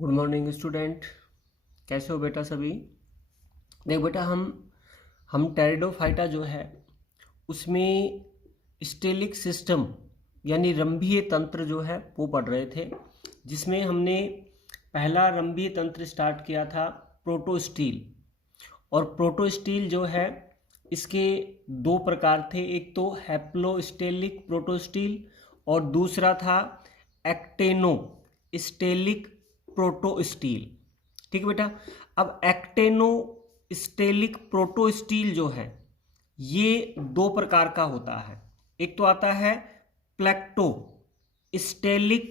Good morning student. कैसे हो बेटा सभी। देख बेटा, हम टेरिडोफाइटा जो है उसमें स्टेलिक सिस्टम यानी रंभीय तंत्र जो है वो पढ़ रहे थे, जिसमें हमने पहला रंभीय तंत्र स्टार्ट किया था प्रोटोस्टील। और प्रोटोस्टील जो है इसके दो प्रकार थे, एक तो हैप्लोस्टेलिक प्रोटोस्टील और दूसरा था एक्टेनोस्टेलिक प्रोटोस्टील। ठीक है बेटा। अब एक्टेनोस्टेलिक प्रोटोस्टील जो है ये दो प्रकार का होता है। एक तो आता है प्लेक्टोस्टेलिक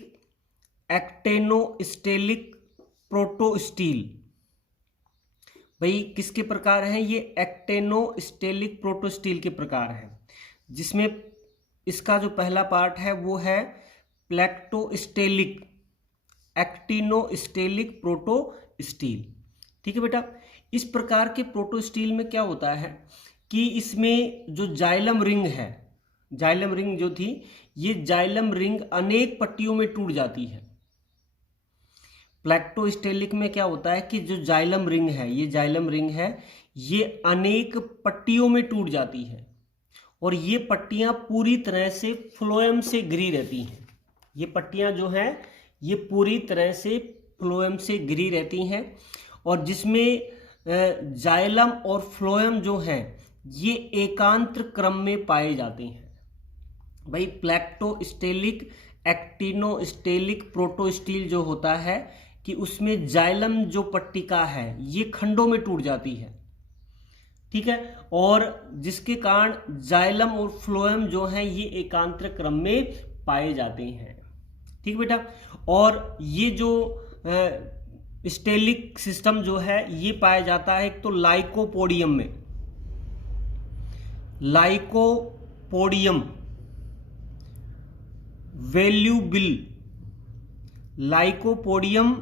एक्टेनोस्टेलिक प्रोटोस्टील। भाई किसके प्रकार हैं ये? एक्टेनोस्टेलिक प्रोटोस्टील के प्रकार हैं, जिसमें इसका जो पहला पार्ट है वो है प्लेक्टोस्टेलिक एक्टिनोस्टेलिक प्रोटोस्टील। ठीक है बेटा। इस प्रकार के प्रोटोस्टील में क्या होता है कि इसमें जो जाइलम रिंग है, जाइलम रिंग जो थी, ये जाइलम रिंग अनेक पट्टियों में टूट जाती है। प्लेक्टोस्टेलिक में क्या होता है कि जो जाइलम रिंग है, ये जाइलम रिंग है, ये अनेक पट्टियों में टूट जाती है और ये पट्टियां पूरी तरह से फ्लोएम से घिरी रहती हैं। ये पट्टियां जो हैं ये पूरी तरह से फ्लोएम से घिरी रहती हैं और जिसमें जाइलम और फ्लोएम जो हैं ये एकांतर क्रम में पाए जाते हैं। भाई प्लेक्टोस्टेलिक एक्टिनोस्टेलिक प्रोटोस्टील जो होता है कि उसमें जाइलम जो पट्टिका है ये खंडों में टूट जाती है। ठीक है। और जिसके कारण जाइलम और फ्लोएम जो हैं ये एकांतर क्रम में पाए जाते हैं। ठीक बेटा। और ये जो स्टेलिक सिस्टम जो है ये पाया जाता है एक तो लाइकोपोडियम में, लाइकोपोडियम वैल्यूबिल, लाइकोपोडियम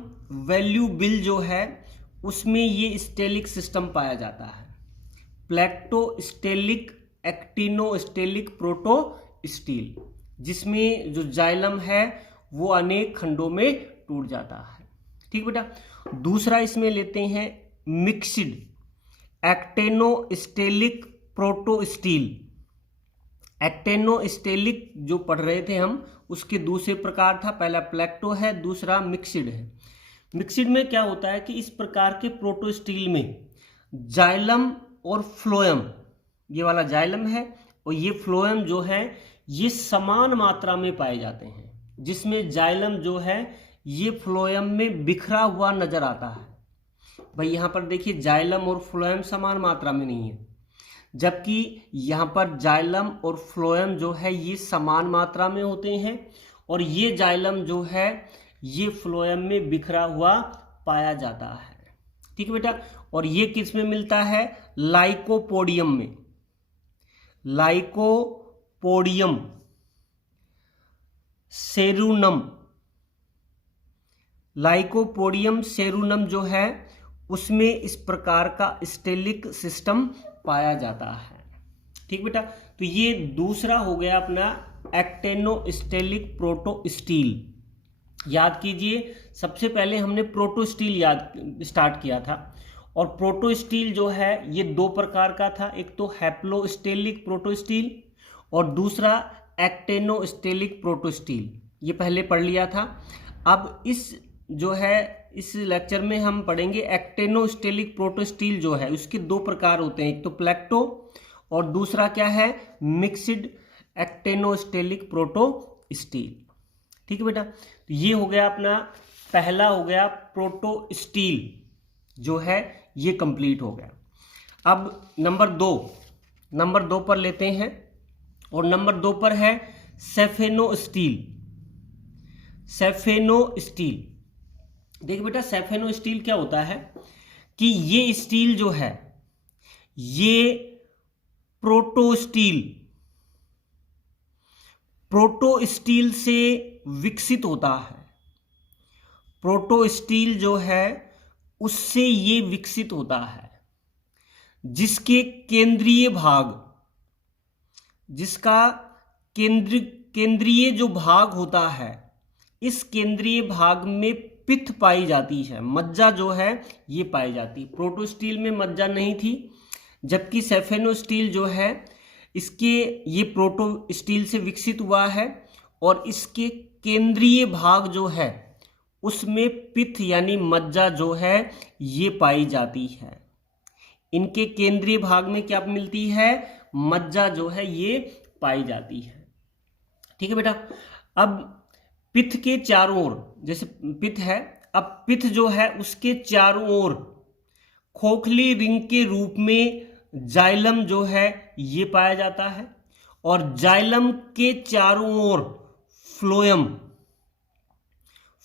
वैल्यूबिल जो है उसमें ये स्टेलिक सिस्टम पाया जाता है। प्लेक्टोस्टेलिक एक्टिनोस्टेलिक प्रोटोस्टील, जिसमें जो जाइलम है वो अनेक खंडों में टूट जाता है। ठीक बेटा। दूसरा इसमें लेते हैं मिक्स्ड एक्टेनोस्टेलिक प्रोटोस्टील। एक्टेनोस्टेलिक जो पढ़ रहे थे हम उसके दूसरे प्रकार था, पहला प्लेक्टो है, दूसरा मिक्स्ड है। मिक्स्ड में क्या होता है कि इस प्रकार के प्रोटोस्टील में जाइलम और फ्लोएम, ये वाला जाइलम है और ये फ्लोएम जो है ये समान मात्रा में पाए जाते हैं, जिसमें जाइलम जो है ये फ्लोएम में बिखरा हुआ नजर आता है। भाई यहां पर देखिए जाइलम और फ्लोएम समान मात्रा में नहीं है, जबकि यहां पर जाइलम और फ्लोएम जो है ये समान मात्रा में होते हैं और ये जाइलम जो है ये फ्लोएम में बिखरा हुआ पाया जाता है। ठीक है बेटा। और ये किस में मिलता है? लाइकोपोडियम में, लाइकोपोडियम सेरुनम, लाइकोपोडियम सेरुनम जो है उसमें इस प्रकार का स्टेलिक सिस्टम पाया जाता है। ठीक बेटा। तो ये दूसरा हो गया अपना एक्टेनोस्टेलिक प्रोटोस्टील। याद कीजिए, सबसे पहले हमने प्रोटोस्टील स्टार्ट किया था और प्रोटोस्टील जो है ये दो प्रकार का था, एक तो हैप्लोस्टेलिक प्रोटोस्टील और दूसरा एक्टेनोस्टेलिक प्रोटोस्टील। ये पहले पढ़ लिया था। अब इस लेक्चर में हम पढ़ेंगे एक्टेनोस्टेलिक प्रोटोस्टील जो है उसके दो प्रकार होते हैं, एक तो प्लेक्टो और दूसरा क्या है? Mixed एक्टेनोस्टेलिक protostele. ठीक है बेटा। तो ये हो गया अपना पहला हो गया प्रोटोस्टील जो है ये कंप्लीट हो गया। अब नंबर दो पर लेते हैं और नंबर 2 पर है सेफेनोस्टील। सेफेनोस्टील, देखिए बेटा सेफेनोस्टील क्या होता है कि ये स्टील जो है ये प्रोटोस्टील से विकसित होता है। प्रोटोस्टील जो है उससे ये विकसित होता है, जिसके केंद्रीय भाग, जिसका केंद्रीय जो भाग होता है, इस केंद्रीय भाग में पित्त पाई जाती है, मज्जा जो है ये पाई जाती। प्रोटोस्टील में मज्जा नहीं थी, जबकि सेफेनोस्टील जो है इसके ये प्रोटोस्टील से विकसित हुआ है और इसके केंद्रीय भाग जो है उसमें पित्त यानी मज्जा जो है ये पाई जाती है। इनके केंद्रीय भाग में क्या मिलती है, मज्जा जो है ये पाई जाती है। ठीक है बेटा। अब पित्त के चारों ओर, जैसे पित्त है, अब पित्त जो है उसके चारों ओर खोखली रिंग के रूप में जाइलम जो है ये पाया जाता है और जाइलम के चारों ओर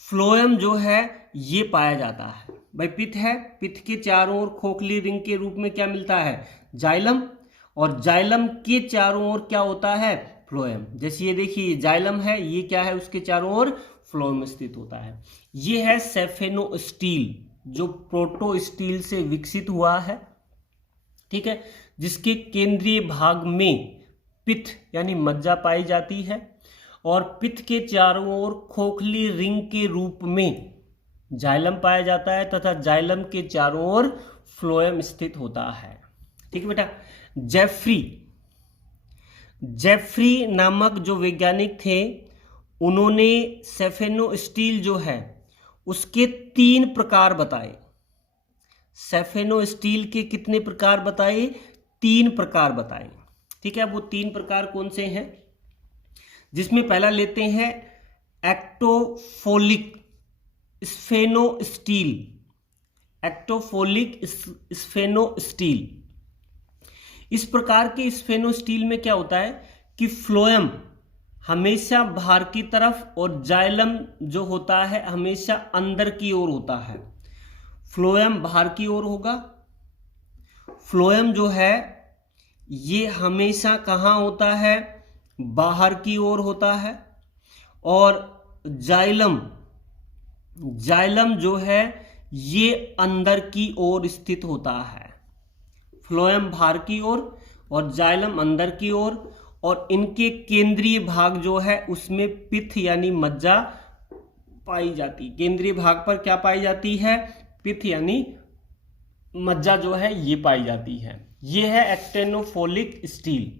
फ्लोएम जो है ये पाया जाता है। भाई पित्त है, पित्त के चारों ओर खोखली रिंग के रूप में क्या मिलता है, जाइलम, और जाइलम के चारों ओर क्या होता है, फ्लोएम। जैसे ये देखिए जाइलम है, ये क्या है, उसके चारों ओर फ्लोएम स्थित होता है। ये है सेफेनोस्टील जो प्रोटोस्टील से विकसित हुआ है। ठीक है, जिसके केंद्रीय भाग में पित्त यानी मज्जा पाई जाती है और पित्त के चारों ओर खोखली रिंग के रूप में जाइलम पाया जाता है तथा जाइलम के चारों ओर फ्लोएम स्थित होता है। ठीक है बेटा। जेफ्री नामक जो वैज्ञानिक थे उन्होंने सेफेनोस्टील जो है उसके 3 प्रकार बताए। सेफेनोस्टील के कितने प्रकार बताए, 3 प्रकार बताए। ठीक है, अब वो 3 प्रकार कौन से हैं, जिसमें पहला लेते हैं एक्टोफोलिक स्फेनोस्टील। एक्टोफोलिक स्फेनोस्टील, इस प्रकार के स्फेनोस्टील में क्या होता है कि फ्लोएम हमेशा बाहर की तरफ और जाइलम जो होता है हमेशा अंदर की ओर होता है। फ्लोएम बाहर की ओर होगा, फ्लोएम जो है ये हमेशा कहाँ होता है, बाहर की ओर होता है, और जाइलम जो है ये अंदर की ओर स्थित होता है। फ्लोएम बाहर की ओर और जाइलम अंदर की ओर, और इनके केंद्रीय भाग जो है उसमें पित्त यानी मज्जा पाई जाती। केंद्रीय भाग पर क्या पाई जाती है, पित्त यानी मज्जा जो है ये पाई जाती है। ये है एक्टेनोफोलिक स्टील।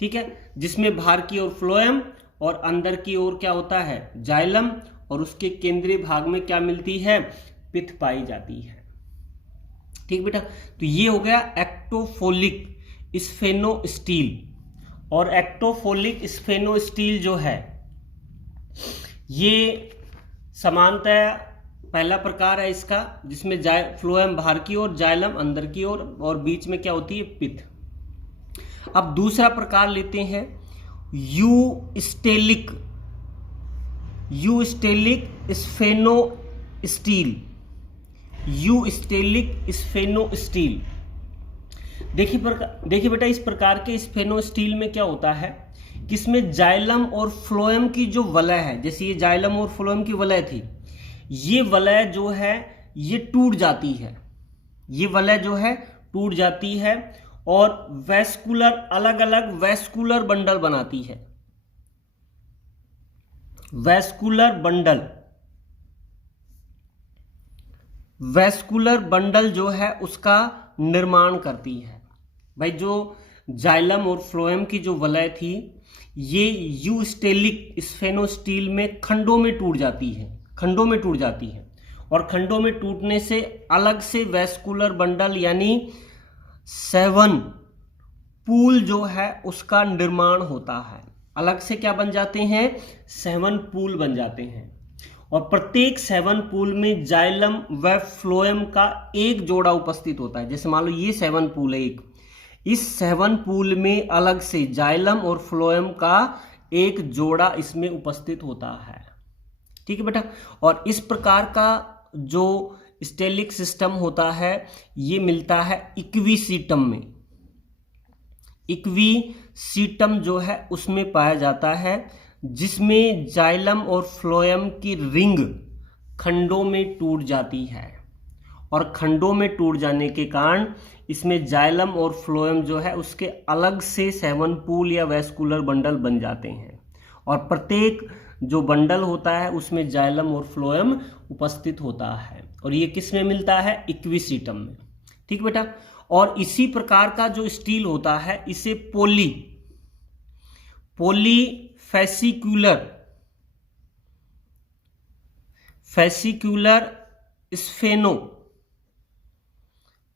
ठीक है, जिसमें बाहर की ओर फ्लोएम और अंदर की ओर क्या होता है, जाइलम, और उसके केंद्रीय भाग में क्या मिलती है, पित्त पाई जाती है। ठीक बेटा, तो ये हो गया एक्टोफोलिक स्फेनोस्टील। और एक्टोफोलिक स्फेनोस्टील जो है ये समानतः पहला प्रकार है इसका, जिसमें फ्लोएम बाहर की ओर, जाइलम अंदर की ओर, और बीच में क्या होती है, पित्त। अब दूसरा प्रकार लेते हैं यूस्टेलिक स्फेनोस्टील। यूस्टेलिक स्फेनोस्टील, देखिए बेटा, इस प्रकार के स्फेनोस्टील में क्या होता है कि इसमें जाइलम और फ्लोएम की जो वलय है, जैसे ये जाइलम और फ्लोएम की वलय थी, ये वलय जो है ये टूट जाती है। ये वलय जो है टूट जाती है और वैस्कुलर, अलग अलग वैस्कुलर बंडल बनाती है। वैस्कुलर बंडल जो है उसका निर्माण करती है। भाई जो जाइलम और फ्लोएम की जो वलय थी ये यूस्टेलिक स्फेनोस्टील में खंडों में टूट जाती है, और खंडों में टूटने से अलग से वैस्कुलर बंडल यानी 7 पूल जो है उसका निर्माण होता है। अलग से क्या बन जाते हैं, 7 पूल बन जाते हैं, और प्रत्येक 7 पूल में जाइलम व फ्लोएम का एक जोड़ा उपस्थित होता है। जैसे मान लो ये 7 पूल है एक, इस 7 पूल में अलग से जाइलम और फ्लोएम का एक जोड़ा इसमें उपस्थित होता है। ठीक है बेटा, और इस प्रकार का जो स्टेलिक सिस्टम होता है ये मिलता है इक्विसीटम में। इक्विसीटम जो है उसमें पाया जाता है, जिसमें जाइलम और फ्लोएम की रिंग खंडों में टूट जाती है, और खंडों में टूट जाने के कारण इसमें जाइलम और फ्लोएम जो है उसके अलग से 7 पूल या वैस्कुलर बंडल बन जाते हैं, और प्रत्येक जो बंडल होता है उसमें जाइलम और फ्लोएम उपस्थित होता है और ये किस में मिलता है? इक्विसिटम में। ठीक बेटा। और इसी प्रकार का जो स्टील होता है इसे पॉलीफेसिक्यूलर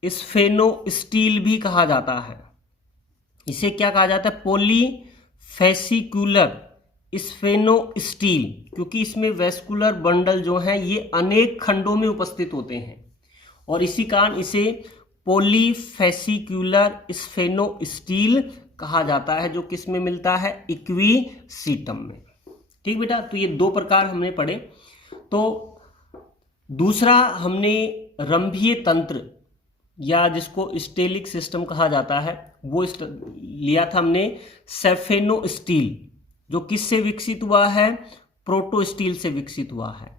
स्फेनो स्टील भी कहा जाता है। इसे क्या कहा जाता है? पॉलीफेसिक्यूलर स्फेनो स्टील, क्योंकि इसमें वेस्कुलर बंडल जो हैं ये अनेक खंडों में उपस्थित होते हैं और इसी कारण इसे पॉलीफेसिक्यूलर स्फेनो स्टील कहा जाता है, जो किस में मिलता है? इक्विसिटम में। ठीक बेटा। तो ये दो प्रकार हमने पढ़े। तो दूसरा हमने रंभीय तंत्र या जिसको स्टेलिक सिस्टम कहा जाता है वो लिया था हमने सेफेनो स्टील, जो किससे विकसित हुआ है? प्रोटो स्टील से विकसित हुआ है।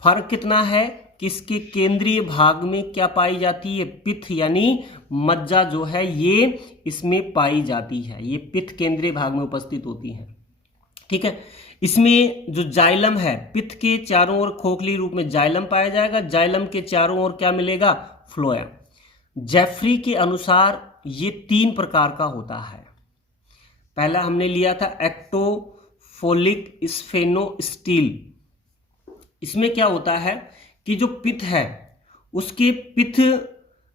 फर्क कितना है कि इसके केंद्रीय भाग में क्या पाई जाती है? पित्त यानी मज्जा जो है ये इसमें पाई जाती है। ये पित्त केंद्रीय भाग में उपस्थित होती है। ठीक है। इसमें जो जाइलम है, पित्त के चारों ओर खोखली रूप में जाइलम पाया जाएगा, जाइलम के चारों ओर क्या मिलेगा? फ्लोएम। जेफरी के अनुसार ये 3 प्रकार का होता है। पहला हमने लिया था एक्टोफोलिक स्फेनो स्टील। इसमें क्या होता है कि जो पित्त है उसके पित्त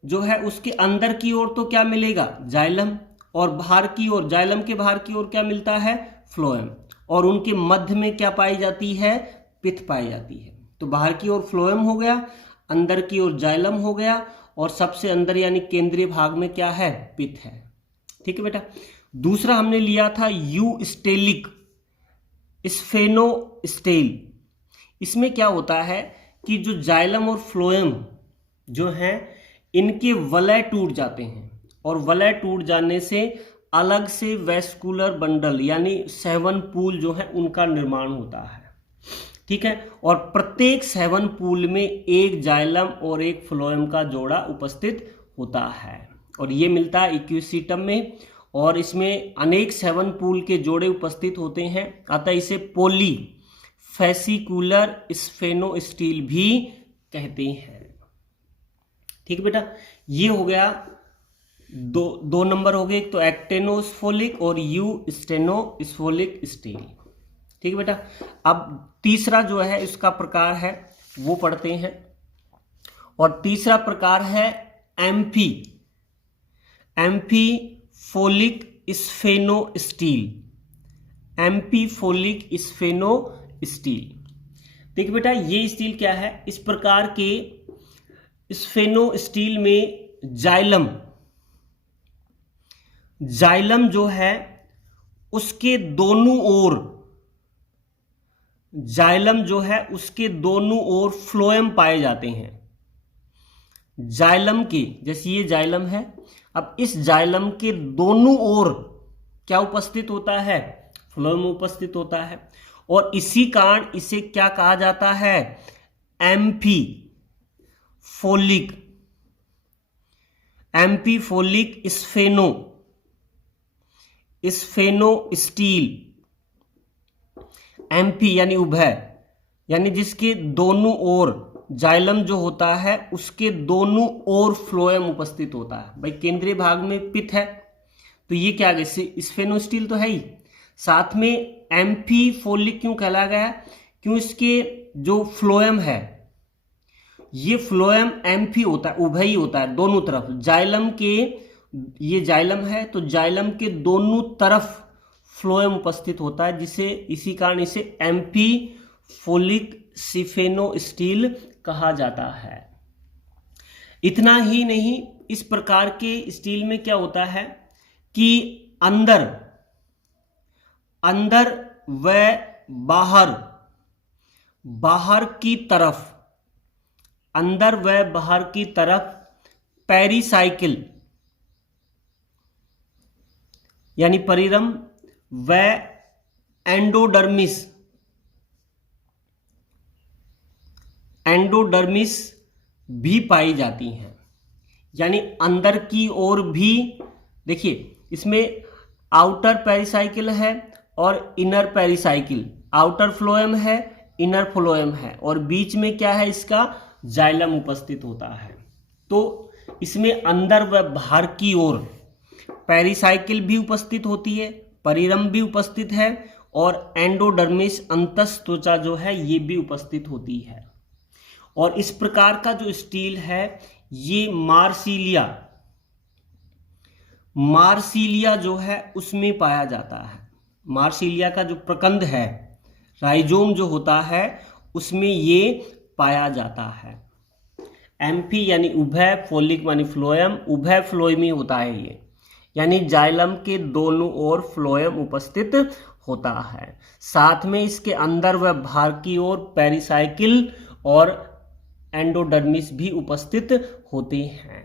जो है उसके अंदर की ओर तो क्या मिलेगा? जाइलम, और बाहर की ओर जाइलम के बाहर की ओर क्या मिलता है? फ्लोएम। और उनके मध्य में क्या पाई जाती है? पित्त पाई जाती है। तो बाहर की ओर फ्लोएम हो गया, अंदर की ओर जाइलम हो गया और सबसे अंदर यानी केंद्रीय भाग में क्या है? पित्त है। ठीक है बेटा। दूसरा हमने लिया था यू स्टेलिक स्फेनो स्टील। इसमें क्या होता है कि जो जाइलम और फ्लोएम जो हैं इनके वलय टूट जाते हैं और वलय टूट जाने से अलग से वेस्कुलर बंडल यानी सेवन पूल जो है उनका निर्माण होता है। ठीक है। और प्रत्येक सेवन पूल में एक जाइलम और एक फ्लोएम का जोड़ा उपस्थित होता है और ये मिलता है इक्विसिटम में और इसमें अनेक सेवन पूल के जोड़े उपस्थित होते हैं, अतः इसे पॉलीफेसिक्यूलर स्फेनो स्टील भी कहते हैं। ठीक है बेटा। ये हो गया दो नंबर हो गए, तो एक्टेनोस्फोलिक और यू स्टेनोस्फोलिक स्टील। ठीक है बेटा। अब तीसरा जो है इसका प्रकार है वो पढ़ते हैं और तीसरा प्रकार है एम्फीफोलिक स्फेनो स्टील। एम्फीफोलिक स्फेनो स्टील। देखिए बेटा ये स्टील क्या है? इस प्रकार के स्फेनो स्टील में जाइलम जो है उसके दोनों ओर फ्लोएम पाए जाते हैं। जाइलम के जैसे ये जाइलम है, अब इस जाइलम के दोनों ओर क्या उपस्थित होता है? फ्लोएम उपस्थित होता है और इसी कारण इसे क्या कहा जाता है? एम्फीफोलिक स्फेनो स्टील। एम्फी यानी उभय, यानी जिसके दोनों ओर जाइलम जो होता है उसके दोनों ओर फ्लोएम उपस्थित होता है। भाई केंद्रीय भाग में पित्त है तो ये क्या आ गया? स्फेनो स्टील तो है ही, साथ में एम्फीफोलिक क्यों कहला गया? क्यों इसके जो फ्लोएम है ये फ्लोएम एम्फी होता है, उभय ही होता है दोनों तरफ। जाइलम के ये जाइलम है तो जाइलम के दोनों तरफ फ्लोएम उपस्थित होता है, जिसे इसी कारण इसे एम्फीफोलिक स्फेनो स्टील कहा जाता है। इतना ही नहीं, इस प्रकार के स्टील में क्या होता है कि अंदर व बाहर की तरफ पेरिसाइकिल यानी परिरम व एंडोडर्मिस भी पाई जाती हैं। यानी अंदर की ओर भी देखिए इसमें आउटर पेरिसाइकिल है और इनर पेरिसाइकिल। आउटर फ्लोएम है, इनर फ्लोएम है और बीच में क्या है इसका जाइलम उपस्थित होता है। तो इसमें अंदर व बाहर की ओर पेरिसाइकिल भी उपस्थित होती है, परिरंभ भी उपस्थित है और एंडोडर्मिस अंतस त्वचा जो है ये भी उपस्थित होती है। और इस प्रकार का जो स्टील है ये मार्सिलिया जो है उसमें पाया जाता है। मार्सिलिया का जो प्रकंद है, राइजोम जो होता है, उसमें ये पाया जाता है। एम्फी यानी उभय, फोलिक यानी फ्लोएम, उभय फ्लोएमी होता है ये, यानी जाइलम के दोनों ओर फ्लोएम उपस्थित होता है। साथ में इसके अंदर व बाहर की ओर पेरिसाइकिल और एंडोडर्मिस भी उपस्थित होते हैं।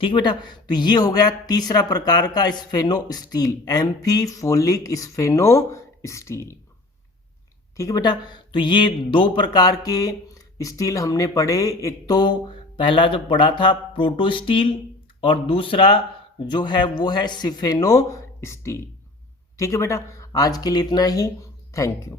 ठीक बेटा, तो ये हो गया तीसरा प्रकार का स्फेनोस्टील, एम्फीफोलिक स्फेनोस्टील। ठीक है बेटा, तो ये दो प्रकार के स्टील हमने पढ़े। एक तो पहला जो पढ़ा था प्रोटोस्टील और दूसरा जो है वो है स्फेनोस्टील। ठीक है बेटा, आज के लिए इतना ही। Thank you.